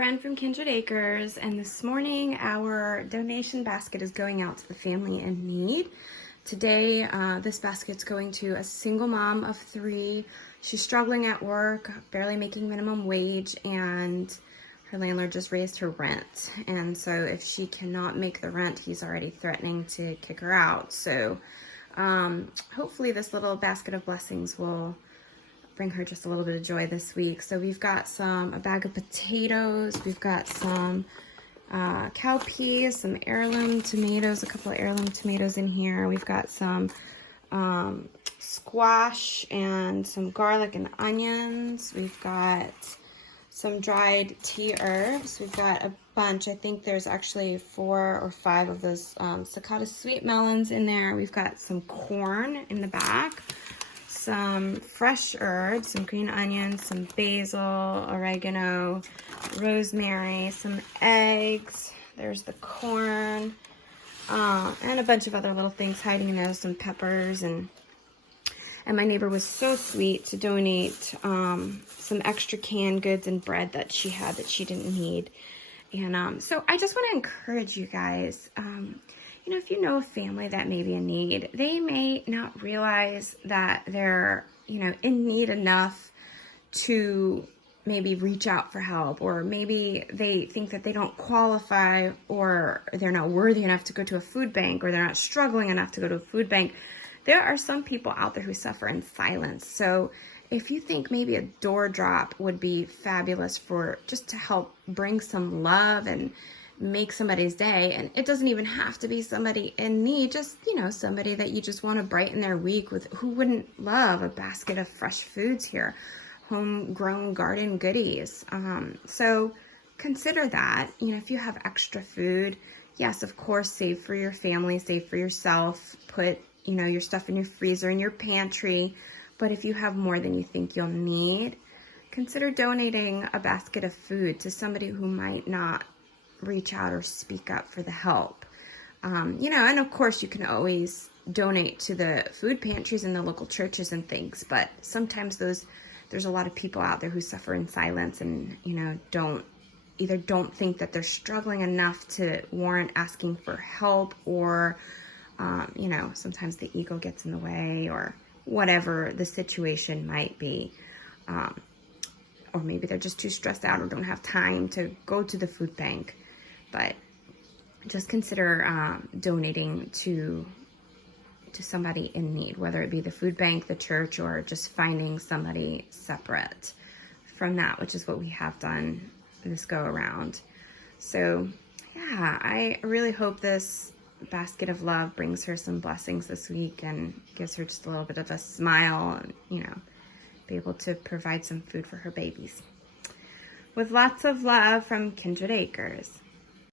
Bren from Kindred Acres, and this morning our donation basket is going out to the family in need. Today, this basket's going to a single mom of 3. She's struggling at work, barely making minimum wage, and her landlord just raised her rent. And so if she cannot make the rent, he's already threatening to kick her out. So hopefully this little basket of blessings will bring her just a little bit of joy this week. So we've got a bag of potatoes, we've got some cowpeas, some heirloom tomatoes, a couple of heirloom tomatoes in here. We've got some squash and some garlic and onions. We've got some dried tea herbs. We've got a bunch. I think there's actually 4 or 5 of those Sakata sweet melons in there. We've got some corn in the back, some fresh herbs, some green onions, some basil, oregano, rosemary, some eggs. There's the corn, and a bunch of other little things hiding in there, some peppers, and my neighbor was so sweet to donate some extra canned goods and bread that she had that she didn't need. And so I just want to encourage you guys, you know, if you know a family that may be in need, they may not realize that they're, you know, in need enough to maybe reach out for help, or maybe they think that they don't qualify, or they're not worthy enough to go to a food bank, or they're not struggling enough to go to a food bank. There are some people out there who suffer in silence. So if you think maybe a door drop would be fabulous for just to help bring some love and make somebody's day, and it doesn't even have to be somebody in need, just, you know, somebody that you just want to brighten their week with. Who wouldn't love a basket of fresh foods here, homegrown garden goodies? So consider that. You know, if you have extra food, yes, of course, save for your family, save for yourself, put, you know, your stuff in your freezer, in your pantry. But if you have more than you think you'll need, consider donating a basket of food to somebody who might not reach out or speak up for the help. You know, and of course you can always donate to the food pantries in the local churches and things, but sometimes there's a lot of people out there who suffer in silence and, you know, don't think that they're struggling enough to warrant asking for help, or you know, sometimes the ego gets in the way, or whatever the situation might be. Or maybe they're just too stressed out or don't have time to go to the food bank. But just consider donating to somebody in need, whether it be the food bank, the church, or just finding somebody separate from that, which is what we have done this go around. So yeah, I really hope this basket of love brings her some blessings this week and gives her just a little bit of a smile, and, you know, be able to provide some food for her babies. With lots of love from Kindred Acres.